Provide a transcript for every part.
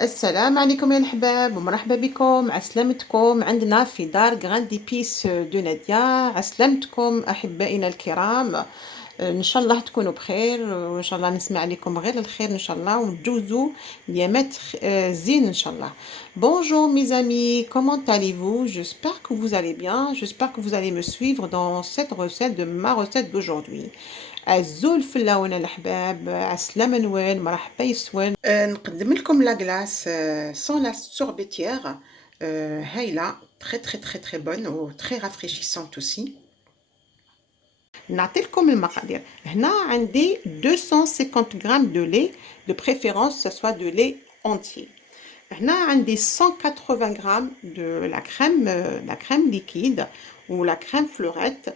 السلام عليكم يا الأحباب ومرحبا بكم عسلامتكم عندنا في دار غراند ديبيس دو نادية. عسلامتكم أحبائنا الكرام. إن شاء الله تكونوا بخير وإن شاء الله نسمع عليكم غير الخير إن شاء الله وتجوزوا أيامات زين إن شاء الله. Bonjour mes amis, comment allez-vous? J'espère que vous allez bien, j'espère que vous allez me suivre dans cette recette de ma recette d'aujourd'hui. الزول فلاونة الأحباب عسلامة نوال مرحبا يسوان. نقدم لكم لا غلاس سون لا سوربيتيير هايلة très très très très bonne و très rafraîchissante aussi. نعطي لكم المقادير. هنا عندي 250 غرام de lait, de préférence ce soit de lait entier. هنا عندي 180 غرام de la crème liquide ou la crème fleurette.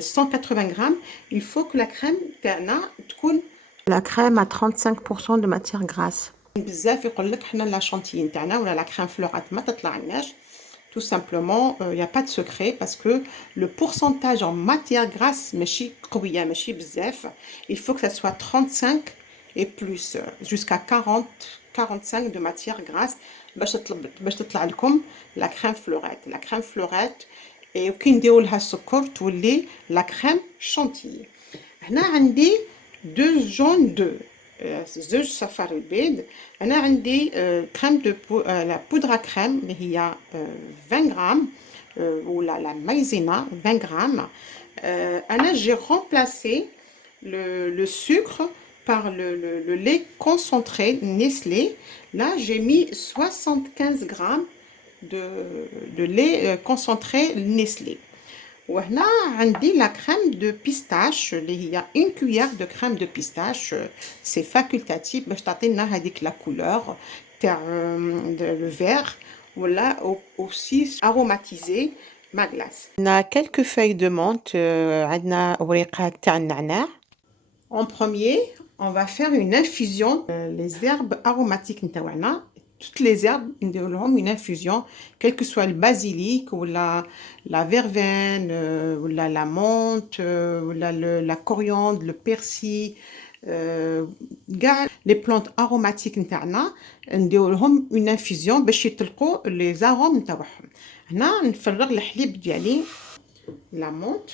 180 grammes, il faut que la crème تاعنا تكون la crème à 35% de matière grasse. بزاف يقول لك حنا لا شانتيين تاعنا ولا لا crème fleurette ما تطلعناش. Tout simplement, il n'y a pas de secret parce que le pourcentage en matière grasse ماشي قوية ماشي بزاف. Il faut que ça soit 35 et plus jusqu'à 45 de matière grasse باش تطلع لكم la crème fleurette. La crème fleurette وكي نديرو لها السكر تولي لا كريم شانتيي. هنا عندي دو جون دو زوج صفار البيض. هنا عندي كريم دو لا بودرا كريم اللي هي 20 غرام ولا لا مايزينا 20 غرام. انا جي remplacé le sucre par le lait concentré Nestlé. Là j'ai mis 75 grammes de lait concentré Nestlé. وهنا عندي la crème de pistache اللي هي une cuillère de crème de pistache. C'est facultatif باش تعطينا هذيك la couleur تاع le vert ولا aussi aromatiser ma glace. عندنا quelques feuilles de menthe. عندنا وريقات تاع النعناع. En premier, on va faire une infusion les herbes aromatiques نتاعنا. Toutes les herbes, une infusion, quel que soit le basilic ou la verveine, ou la menthe, ou la coriandre, le persil, les plantes aromatiques نتاعنا نديرولهم une infusion باش يطلقوا les arômes نتاعهم. هنا نفرغ الحليب ديالي la menthe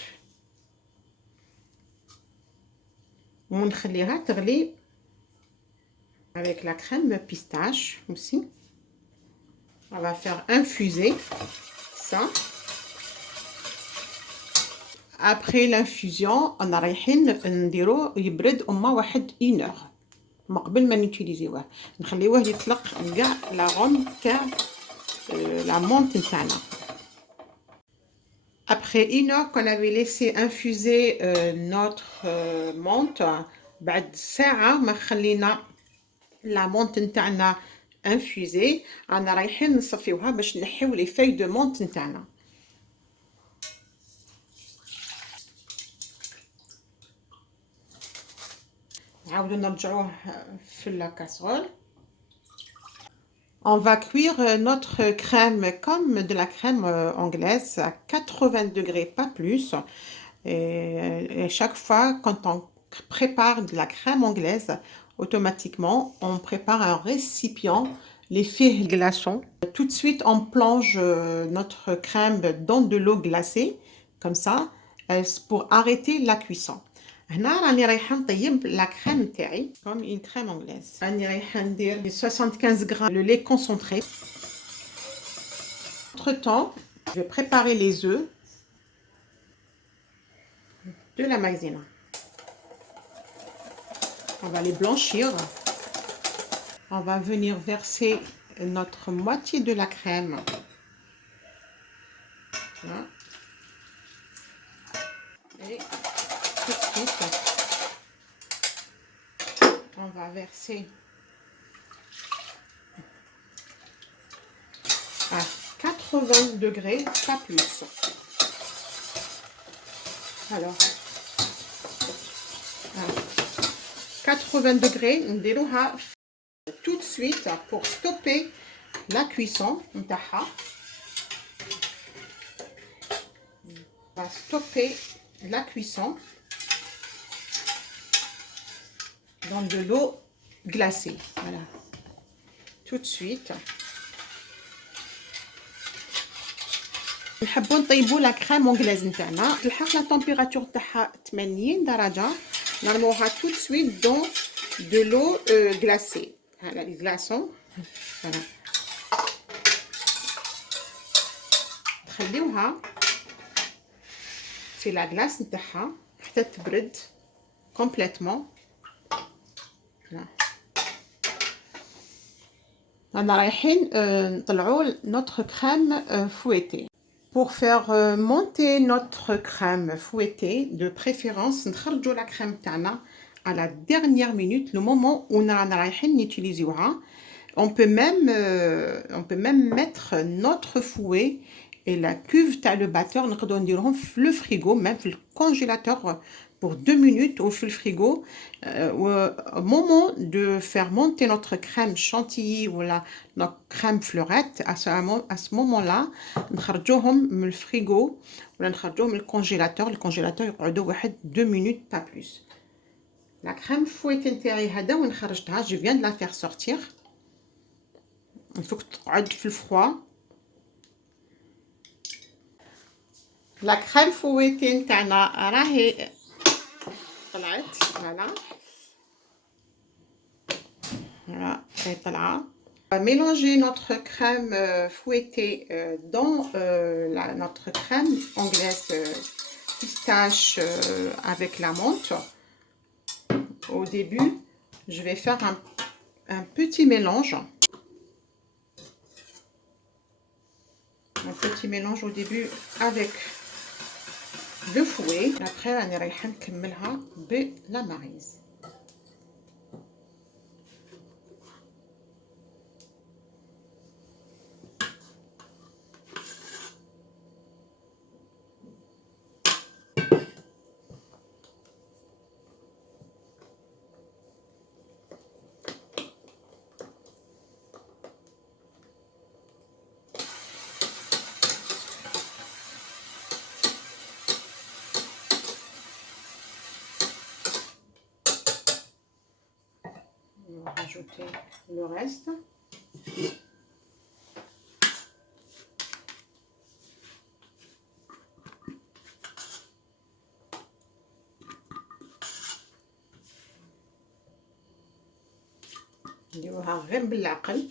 ونخليها تغلي avec la crème de pistache aussi. On va faire infuser ça. Après l'infusion, on رايحين نديرو يبرد واحد 1 heure. ما قبل ما نوتيليزيوه نخليوه يطلق كاع لاغوم تاع la menthe نتاعنا. Après 1 heure qu'on avait laissé infuser notre menthe, بعد ساعة ما خلينا la menthe نتاعنا infusée. انا رايحين نصفيوها باش نحيو لي فاي دو مونت نتاعنا. نعاودو نرجعوه في لا كاسرول. On va cuire notre crème comme de la crème anglaise à 80 degrés, pas plus. Et chaque fois quand on prépare de la crème anglaise, automatiquement on prépare un récipient les fils glaçons. Tout de suite on plonge notre crème dans de l'eau glacée comme ça pour arrêter la cuisson. هنا راني رايحه نطيب لا كريم تاعي comme une crème anglaise. راني رايحه ندير 75 grammes de lait concentré. Entre temps je vais préparer les œufs de la maïzena. On va les blanchir. On va venir verser notre moitié de la crème. Voilà. Et tout de suite, on va verser à 80 degrés, pas plus. Alors, à 80 degrés, نديروها tout de suite pour stopper la cuisson. On va stopper la cuisson dans de l'eau glacée. Voilà. tout de suite. نحبوا نطيبوا لا كريم اونغليز نتاعنا. تلحق لا تمبيراتور تاعها 80 درجه. نرموها tout de suite dans de l'eau glacée. هلا لي glaçons. voilà. تخليوها في لا glace نتاعها حتى تبرد كومبليتوم. رانا رايحين نطلعوا notre crème fouettée. Pour faire monter notre crème fouettée, de préférence نخرجوا la crème تاعنا à la dernière minute, le moment où رانا رايحين نيتيليزيوها. On peut même mettre notre fouet et la cuve تاع le batteur نقدروا نديروهم في le frigo, même في le congélateur pour 2 minutes ou في le frigo. Au moment de faire monter notre crème chantilly ou notre crème fleurette, à ce moment-là نخرجوهم من الفريغو ولا نخرجوهم من الكونجيلاتور. الكونجيلاتور يقعدوا واحد 2 minutes pas plus. La crème fouettée نتاعي هذا وين خرجتها, je viens de la faire sortir. Il faut que تقعد في الفروا. La crème fouettée نتاعنا راهي طلعت. Voilà, elle est طالعة. On va mélanger notre crème fouettée dans notre crème anglaise pistache avec la menthe. Au début, je vais faire un petit mélange. Un petit mélange au début avec le fouet. Après, on رايحة نكملها بلا ماريز. On va rajouter le reste. نديروها غير بالعقل.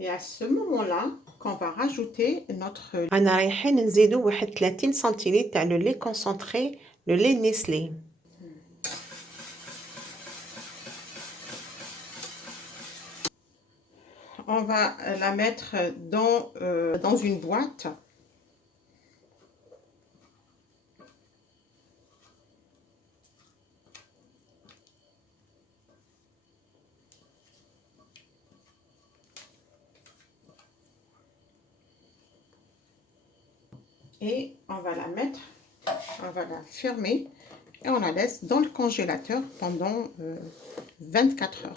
Et à ce moment-là, qu'on va rajouter notre... أنا رايحين نزيدو واحد 30 سنتيلتر تاع le lait concentré, le lait Nestlé. On va la mettre dans une boîte. Et on va la fermer et on la laisse dans le congélateur pendant 24 heures.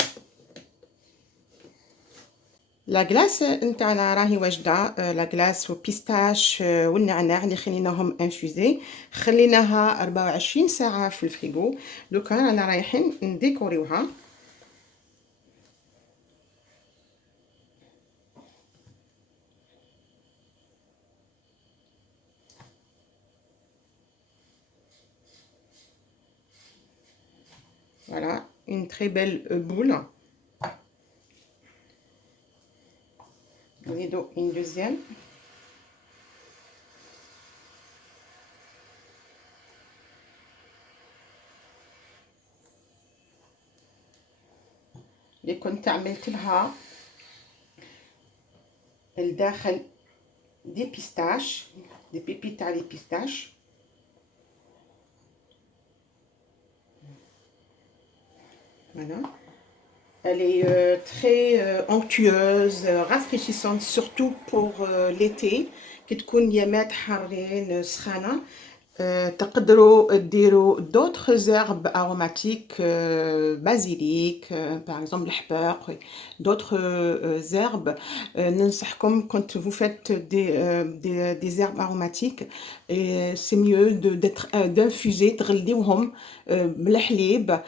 La glace نتاعنا راهي واجده. لا glace والبيستاش والنعناع اللي خليناهم انفوزي خليناها 24 ساعه في الفريغو. دوكا رانا رايحين نديكوريوها. Voilà, une très belle boule. Une deuxième. اللي كنت عملت لها الداخل دي بيستاش، دي بيبي تاع لي بيستاش. Voilà. Elle est très onctueuse, rafraîchissante, surtout pour l'été. كي تكون يامات حارين سخانة تقدروا ديروا d'autres herbes aromatiques, basilic, par exemple الحباق, d'autres herbes. ننصحكم quand vous faites des herbes aromatiques, et c'est mieux d'infuser, تغليوهم بالحليب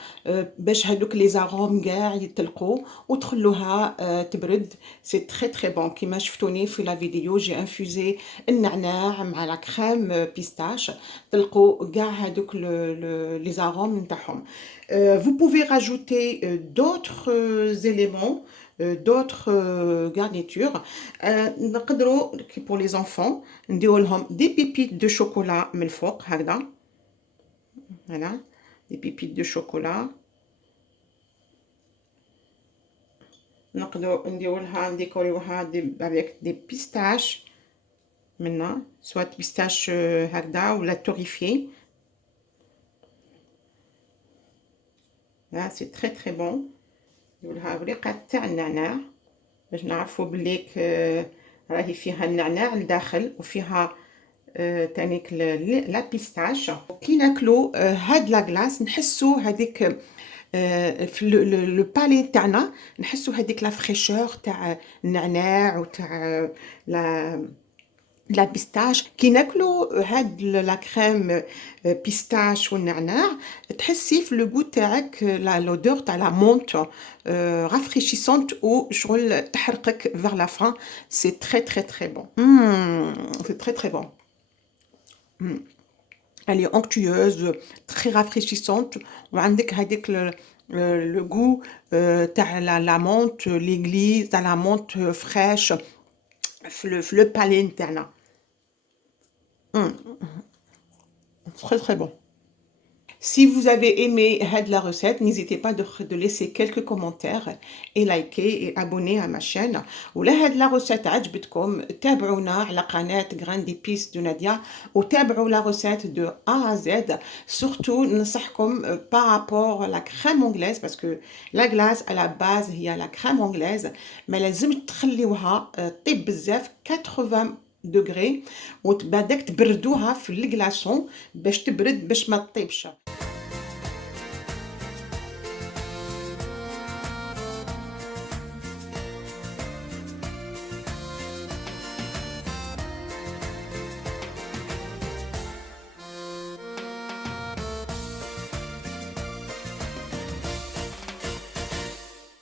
باش هادوك les arômes كاع يتلقوا وتخلوها تبرد. C'est très très bon. كيما شفتوني في la vidéo, j'ai infusé النعناع مع la crème pistache. تلقوا كاع هادوك les arômes نتاعهم. Vous pouvez rajouter d'autres éléments, d'autres garnitures. نقدروا pour les enfants نديروا لهم des pépites de chocolat من الفوق هكذا. Voilà, des pépites de chocolat. نقدروا نديروا لها نديكوريوها avec des pistaches منا, soit pistache هكذا ولا torréfié. Là, c'est très très bon. نديرولها بريقة تاع النعناع باش نعرفوا بليك راهي فيها النعناع لداخل وفيها تانيك لا بيستاش. كي ناكلو هاد لا غلاس نحسو هذيك في لو بالي تاعنا, نحسو هذيك لا فريشور تاع النعناع وتاع لا بيستاش. كي ناكلو هاد لا كريم بيستاش والنعناع تحسي في لو غو تاعك لا لودور تاع لا مونت rafraîchissante وشغل تحرقك vers la fin. C'est très très très bon. C'est très très bon. Elle est onctueuse, très rafraîchissante. وعندك هذيك le goût تاع la menthe, l'église, تاع la menthe fraîche في le palais نتاعنا. Très très bon. Si vous avez aimé la recette, n'hésitez pas de laisser quelques commentaires et liker et abonner à ma chaîne. ولا la recette عجبتكم تابعونا على قناة Graines d'épices de Nadia وتابعوا la recette de A à Z. Surtout ننصحكم par rapport à la crème anglaise, parce que la glace à la base هي la crème anglaise, ما لازم تخليوها طيب بزاف 80 degrés وبعدك تبردوها في الكلاصون باش تبرد باش ما تطيبش.